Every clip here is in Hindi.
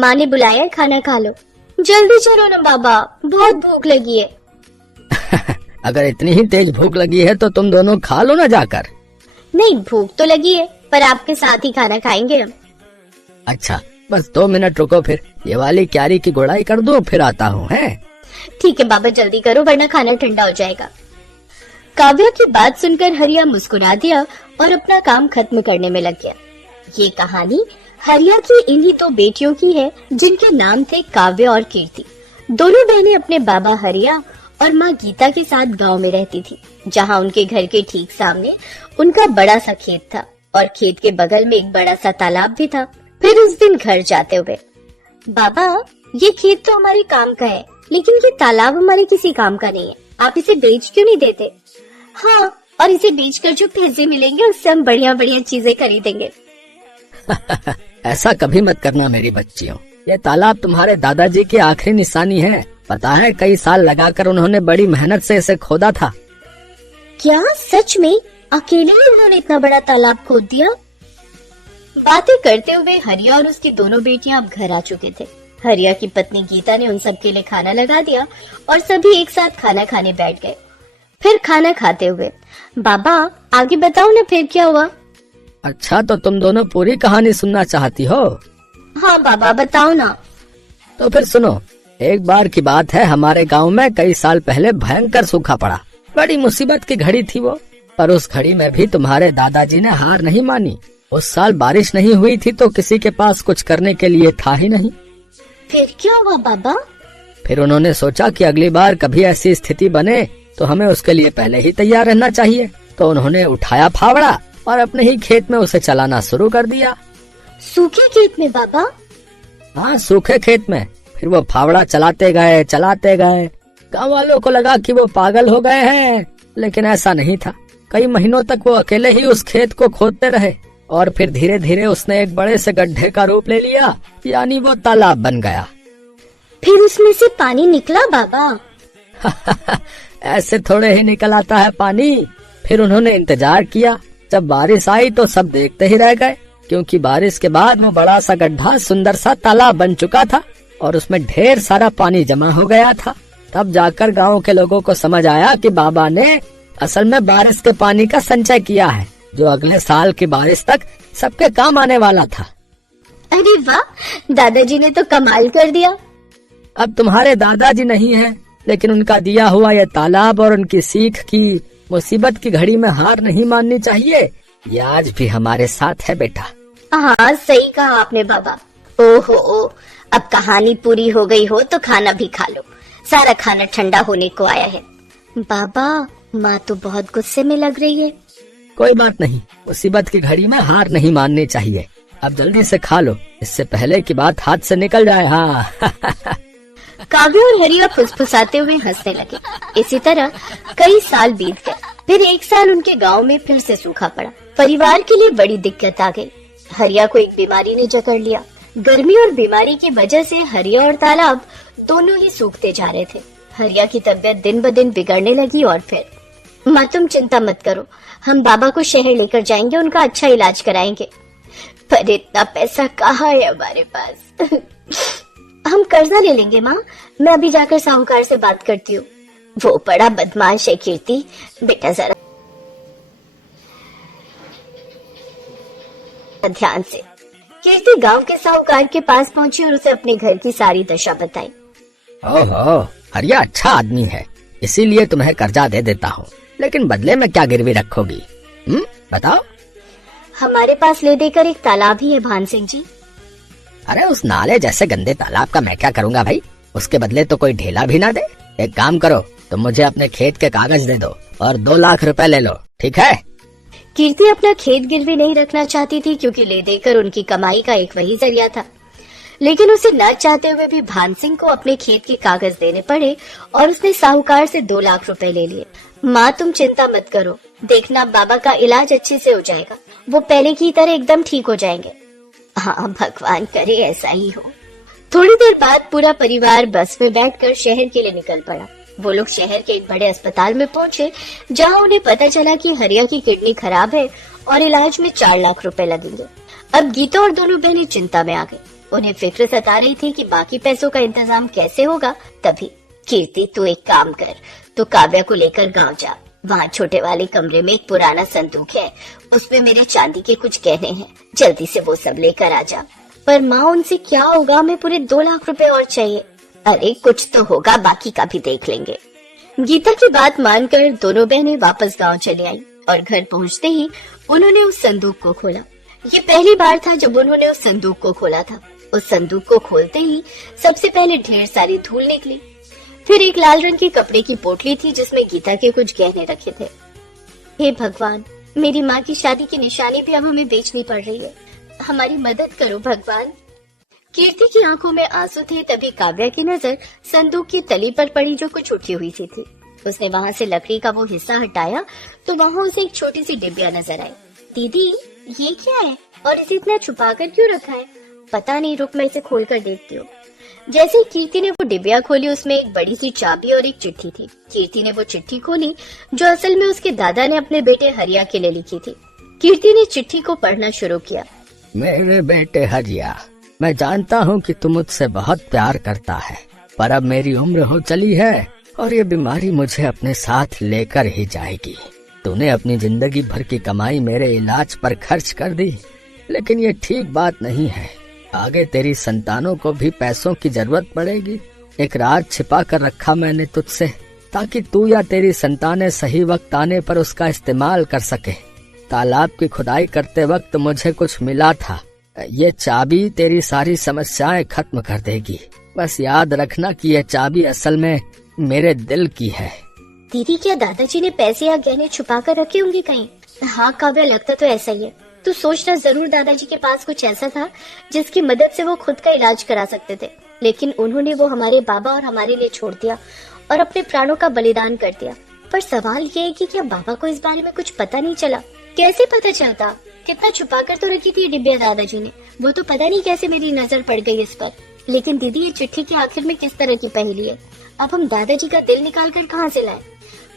माँ ने बुलाया है, खाना खा लो। जल्दी चलो ना बाबा, बहुत भूख लगी है। अगर इतनी ही तेज भूख लगी है तो तुम दोनों खा लो ना जाकर। नहीं, भूख तो लगी है, पर आपके साथ ही खाना खाएंगे हम। अच्छा, बस 2 मिनट रुको, फिर ये वाली क्यारी की गुड़ाई कर दूं, फिर आता हूँ। है ठीक है बाबा, जल्दी करो वरना खाना ठंडा हो जाएगा। काव्या की बात सुनकर हरिया मुस्कुरा दिया और अपना काम खत्म करने में लग गया। ये कहानी हरिया की इन्हीं 2 बेटियों की है जिनके नाम थे काव्या और कीर्ति। दोनों बहनें अपने बाबा हरिया और माँ गीता के साथ गांव में रहती थी, जहाँ उनके घर के ठीक सामने उनका बड़ा सा खेत था और खेत के बगल में एक बड़ा सा तालाब भी था। फिर उस दिन घर जाते हुए, बाबा ये खेत तो हमारे काम का है, लेकिन ये तालाब हमारे किसी काम का नहीं है, आप इसे बेच क्यों नहीं देते? हाँ, और इसे बेचकर जो पैसे मिलेंगे उससे हम बढ़िया बढ़िया चीजें खरीदेंगे। ऐसा कभी मत करना मेरी बच्चियों, ये तालाब तुम्हारे दादाजी की आखिरी निशानी है। पता है, कई साल लगाकर उन्होंने बड़ी मेहनत से इसे खोदा था। क्या सच में अकेले ही उन्होंने इतना बड़ा तालाब खोद दिया? बातें करते हुए हरिया और उसकी दोनों बेटियां अब घर आ चुके थे। हरिया की पत्नी गीता ने उन सबके लिए खाना लगा दिया और सभी एक साथ खाना खाने बैठ गए। फिर खाना खाते हुए, बाबा आगे बताओ ना फिर क्या हुआ? अच्छा, तो तुम दोनों पूरी कहानी सुनना चाहती हो? हाँ बाबा, बताओ ना। तो फिर सुनो। एक बार की बात है, हमारे गांव में कई साल पहले भयंकर सूखा पड़ा। बड़ी मुसीबत की घड़ी थी वो, पर उस घड़ी में भी तुम्हारे दादाजी ने हार नहीं मानी। उस साल बारिश नहीं हुई थी तो किसी के पास कुछ करने के लिए था ही नहीं। फिर क्या हुआ बाबा? फिर उन्होंने सोचा कि अगली बार कभी ऐसी स्थिति बने तो हमें उसके लिए पहले ही तैयार रहना चाहिए। तो उन्होंने उठाया फावड़ा और अपने ही खेत में उसे चलाना शुरू कर दिया। सूखे खेत में बाबा? हाँ, सूखे खेत में। फिर वो फावड़ा चलाते गए। गाँव वालों को लगा कि वो पागल हो गए हैं, लेकिन ऐसा नहीं था। कई महीनों तक वो अकेले ही उस खेत को खोदते रहे और फिर धीरे धीरे उसने एक बड़े से गड्ढे का रूप ले लिया, यानी वो तालाब बन गया। फिर उसमें से पानी निकला बाबा? ऐसे थोड़े ही निकल आता है पानी। फिर उन्होंने इंतजार किया। जब बारिश आई तो सब देखते ही रह गए, क्योंकि बारिश के बाद वो बड़ा सा गड्ढा सुंदर सा तालाब बन चुका था और उसमें ढेर सारा पानी जमा हो गया था। तब जाकर गांव के लोगों को समझ आया कि बाबा ने असल में बारिश के पानी का संचय किया है, जो अगले साल की बारिश तक सबके काम आने वाला था। अरे वाह, दादाजी ने तो कमाल कर दिया। अब तुम्हारे दादाजी नहीं है, लेकिन उनका दिया हुआ यह तालाब और उनकी सीख की मुसीबत की घड़ी में हार नहीं माननी चाहिए, ये आज भी हमारे साथ है बेटा। हाँ, सही कहा आपने बाबा। ओहो, अब कहानी पूरी हो गई हो तो खाना भी खा लो, सारा खाना ठंडा होने को आया है। बाबा, माँ तो बहुत गुस्से में लग रही है। कोई बात नहीं, मुसीबत की घड़ी में हार नहीं माननी चाहिए। अब जल्दी से खा लो, इससे पहले की बात हाथ से निकल जाए। हाँ। काव्या और हरिया फुसफुसाते हुए हंसने लगे। इसी तरह कई साल बीत गए। फिर एक साल उनके गांव में फिर से सूखा पड़ा। परिवार के लिए बड़ी दिक्कत आ गई। हरिया को एक बीमारी ने जकड़ लिया। गर्मी और बीमारी की वजह से हरिया और तालाब दोनों ही सूखते जा रहे थे। हरिया की तबीयत दिन ब दिन बिगड़ने लगी और फिर, माँ तुम चिंता मत करो, हम बाबा को शहर लेकर जाएंगे, उनका अच्छा इलाज कराएंगे। पर इतना पैसा कहाँ है हमारे पास? हम कर्जा ले लेंगे माँ, मैं अभी जाकर साहूकार से बात करती हूँ। वो बड़ा बदमाश है कीर्ति, बेटा जरा ध्यान से। कीर्ति गांव के साहूकार के पास पहुंची और उसे अपने घर की सारी दशा बताई। ओहो, हरिया अच्छा आदमी है, इसीलिए तुम्हें कर्जा दे देता हूँ, लेकिन बदले में क्या गिरवी रखोगी? बताओ। हमारे पास ले देकर एक तालाब ही है भान सिंह जी। अरे उस नाले जैसे गंदे तालाब का मैं क्या करूँगा भाई? उसके बदले तो कोई ढेला भी ना दे। एक काम करो, तुम मुझे अपने खेत के कागज दे दो और 2 लाख रुपए ले लो, ठीक है? कीर्ति अपना खेत गिरवी नहीं रखना चाहती थी, क्योंकि ले देकर उनकी कमाई का एक वही जरिया था। लेकिन उसे न चाहते हुए भी भान सिंह को अपने खेत के कागज देने पड़े और उसने साहूकार से 2 लाख रुपए ले लिए। माँ तुम चिंता मत करो, देखना बाबा का इलाज अच्छे से हो जाएगा, वो पहले की तरह एकदम ठीक हो जाएंगे। हाँ, भगवान करे ऐसा ही हो। थोड़ी देर बाद पूरा परिवार बस में बैठकर शहर के लिए निकल पड़ा। वो लोग शहर के एक बड़े अस्पताल में पहुंचे, जहां उन्हें पता चला कि हरिया की किडनी खराब है और इलाज में 4 लाख रुपए लगेंगे। अब गीता और दोनों बहनें चिंता में आ गई। उन्हें फिक्र सता रही थी कि बाकी पैसों का इंतजाम कैसे होगा। तभी कीर्ति, तू एक काम कर, तो काव्या को लेकर गांव जा। वहाँ छोटे वाले कमरे में एक पुराना संदूक है, उसमें मेरे चांदी के कुछ गहने हैं, जल्दी से वो सब लेकर आ जा। पर माँ, उनसे क्या होगा? हमें पूरे 2 लाख रुपए और चाहिए। अरे कुछ तो होगा, बाकी का भी देख लेंगे। गीता की बात मानकर दोनों बहनें वापस गांव चली आई और घर पहुंचते ही उन्होंने उस संदूक को खोला। ये पहली बार था जब उन्होंने उस संदूक को खोला था। उस संदूक को खोलते ही सबसे पहले ढेर सारी धूल निकली। फिर एक लाल रंग के कपड़े की पोटली थी जिसमें गीता के कुछ गहने रखे थे। हे भगवान, मेरी माँ की शादी की निशानी भी अब हमें बेचनी पड़ रही है। हमारी मदद करो भगवान। कीर्ति की आंखों में आंसू थे। तभी काव्या की नजर संदूक की तली पर पड़ी जो कुछ उठी हुई थी। उसने वहाँ से लकड़ी का वो हिस्सा हटाया तो वहाँ उसे एक छोटी सी डिबिया नजर आई। दीदी, ये क्या है और इसे इतना छुपा कर क्यों रखा है? पता नहीं, रुक मैं इसे खोल कर देखती हूँ। जैसे ही कीर्ति ने वो डिबिया खोली, उसमें एक बड़ी सी चाबी और एक चिट्ठी थी। कीर्ति ने वो चिट्ठी खोली जो असल में उसके दादा ने अपने बेटे हरिया के लिए लिखी थी। कीर्ति ने चिट्ठी को पढ़ना शुरू किया। मेरे बेटे हरिया, मैं जानता हूँ कि तू मुझसे बहुत प्यार करता है, पर अब मेरी उम्र हो चली है और ये बीमारी मुझे अपने साथ लेकर ही जाएगी। तूने अपनी जिंदगी भर की कमाई मेरे इलाज पर खर्च कर दी, लेकिन ये ठीक बात नहीं है। आगे तेरी संतानों को भी पैसों की जरूरत पड़ेगी। एक राज छिपा कर रखा मैंने तुझसे, ताकि तू या तेरी संतानें सही वक्त आने पर उसका इस्तेमाल कर सके। तालाब की खुदाई करते वक्त मुझे कुछ मिला था। ये चाबी तेरी सारी समस्याएं खत्म कर देगी। बस याद रखना कि ये चाबी असल में मेरे दिल की है। दीदी, क्या दादाजी ने पैसे या गहने छुपा कर रखे होंगे कहीं? हाँ काव्या, लगता तो ऐसा ही है। तू सोचना, जरूर दादाजी के पास कुछ ऐसा था जिसकी मदद से वो खुद का इलाज करा सकते थे, लेकिन उन्होंने वो हमारे बाबा और हमारे लिए छोड़ दिया और अपने प्राणों का बलिदान कर दिया। पर सवाल ये है कि क्या बाबा को इस बारे में कुछ पता नहीं चला? कैसे पता चलता? कितना छुपा कर तो रखी थी डिबिया दादाजी ने। वो तो पता नहीं कैसे मेरी नजर पड़ गई इस पर। लेकिन दीदी, ये चिट्ठी के आखिर में किस तरह की पहेली है? अब हम दादाजी का दिल निकाल कर कहाँ से लाए?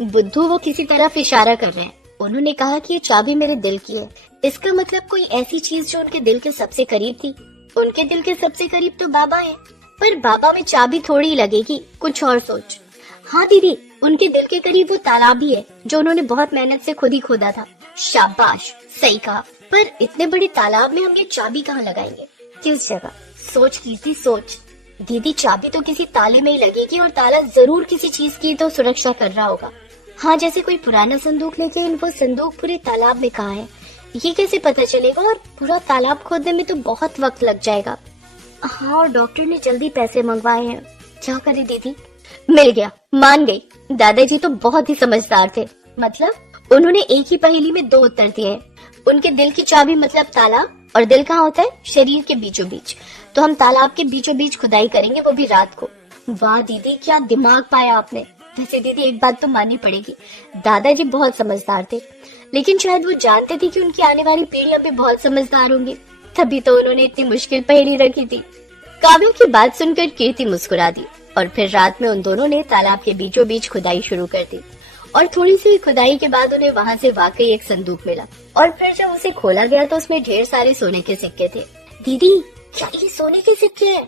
बुद्धू, वो किसी तरफ इशारा कर रहे हैं। उन्होंने कहा कि ये चाबी मेरे दिल की है। इसका मतलब कोई ऐसी चीज जो उनके दिल के सबसे करीब थी। उनके दिल के सबसे करीब तो बाबा है, पर बाबा में चाबी थोड़ी लगेगी, कुछ और सोच। हाँ दीदी, उनके दिल के करीब वो तालाब ही है जो उन्होंने बहुत मेहनत से खुद ही खोदा था। शाबाश, सही कहा। पर इतने बड़े तालाब में हम ये चाबी कहाँ लगाएंगे? किस जगह? सोच कीर्ति, सोच। दीदी, चाबी तो किसी ताले में ही लगेगी और ताला जरूर किसी चीज की तो सुरक्षा कर रहा होगा। हाँ, जैसे कोई पुराना संदूक, लेकिन वो संदूक पूरे तालाब में कहाँ है ये कैसे पता चलेगा? और पूरा तालाब खोदने में तो बहुत वक्त लग जाएगा। हाँ, और डॉक्टर ने जल्दी पैसे मंगवाए हैं। क्या करे दीदी? मिल गया, मान गई। दादाजी तो बहुत ही समझदार थे। मतलब उन्होंने एक ही पहेली में 2 उत्तर दिए हैं। उनके दिल की चाबी मतलब तालाब, और दिल कहाँ होता है? शरीर के बीचों बीच। तो हम तालाब के बीचों बीच खुदाई करेंगे, वो भी रात को। वाह दीदी, क्या दिमाग पाया आपने। वैसे दीदी, एक बात तो माननी पड़ेगी, दादाजी बहुत समझदार थे, लेकिन शायद वो जानते थे कि उनकी आने वाली पीढ़ियां भी बहुत समझदार होंगी, तभी तो उन्होंने इतनी मुश्किल पहेली रखी थी। काव्या की बात सुनकर कीर्ति मुस्कुरा दी और फिर रात में उन दोनों ने तालाब के बीचों बीच खुदाई शुरू कर दी। और थोड़ी सी खुदाई के बाद उन्हें वहाँ से वाकई एक संदूक मिला। और फिर जब उसे खोला गया तो उसमें ढेर सारे सोने के सिक्के थे। दीदी, क्या ये सोने के सिक्के हैं?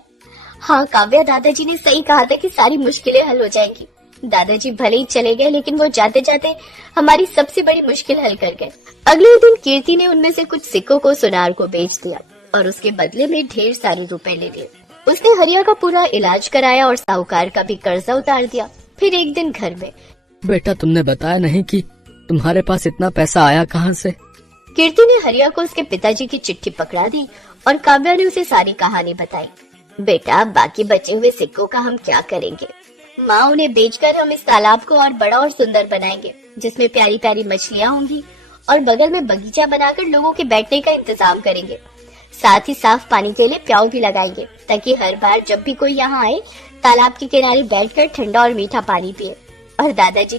हाँ काव्या, दादाजी ने सही कहा था कि सारी मुश्किलें हल हो जाएंगी। दादाजी भले ही चले गए, लेकिन वो जाते जाते हमारी सबसे बड़ी मुश्किल हल कर गए। अगले दिन कीर्ति ने उनमें से कुछ सिक्कों को सुनार को बेच दिया और उसके बदले में ढेर सारे रुपए ले लिए। उसने हरिया का पूरा इलाज कराया और साहूकार का भी कर्जा उतार दिया। फिर एक दिन घर में, बेटा तुमने बताया नहीं कि तुम्हारे पास इतना पैसा आया कहाँ से? कीर्ति ने हरिया को उसके पिताजी की चिट्ठी पकड़ा दी और काव्या ने उसे सारी कहानी बताई। बेटा, बाकी बचे हुए सिक्कों का हम क्या करेंगे? माँ, उन्हें बेचकर हम इस तालाब को और बड़ा और सुंदर बनाएंगे, जिसमें प्यारी प्यारी मछलियाँ होंगी और बगल में बगीचा बनाकर लोगों के बैठने का इंतजाम करेंगे। साथ ही साफ पानी के लिए प्याऊ भी लगाएंगे, ताकि हर बार जब भी कोई यहाँ आए तालाब के किनारे बैठकर ठंडा और मीठा पानी पिए। और दादाजी